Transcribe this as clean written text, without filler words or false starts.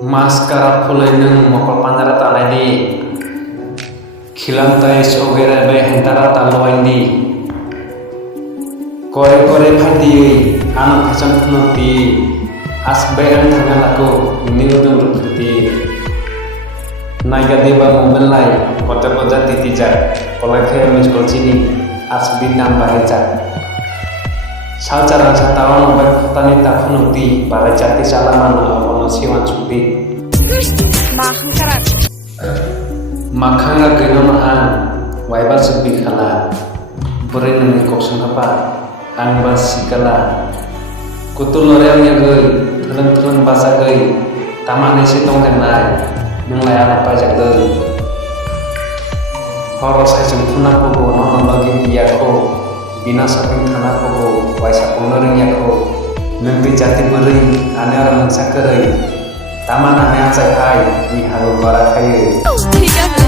Maskara fulai nung mokol pandara talai khilantai sogera be hentara taloin di kore kore phadi anak kacang punoti asbe an thangan aku ini udung ruputi naga deba mobilai kota kota titijak kolai khe miskol sini asbin nam baheja salcara satawan obat tani tak punoti bahajati salaman ono siwan supi Makhanga gena mahan waiba sebi kala beri nang koksung apa ang basikala kutul lorel nya geuy teuleng basa geuy tamane sitong kenai nang layar apa jak geuy horos ajeng tuna pogo nono bagi yako bina saping thana pogo waisa pungering yako nang jati beri ane orang sakeuy taman ane acai hai di halu bara kai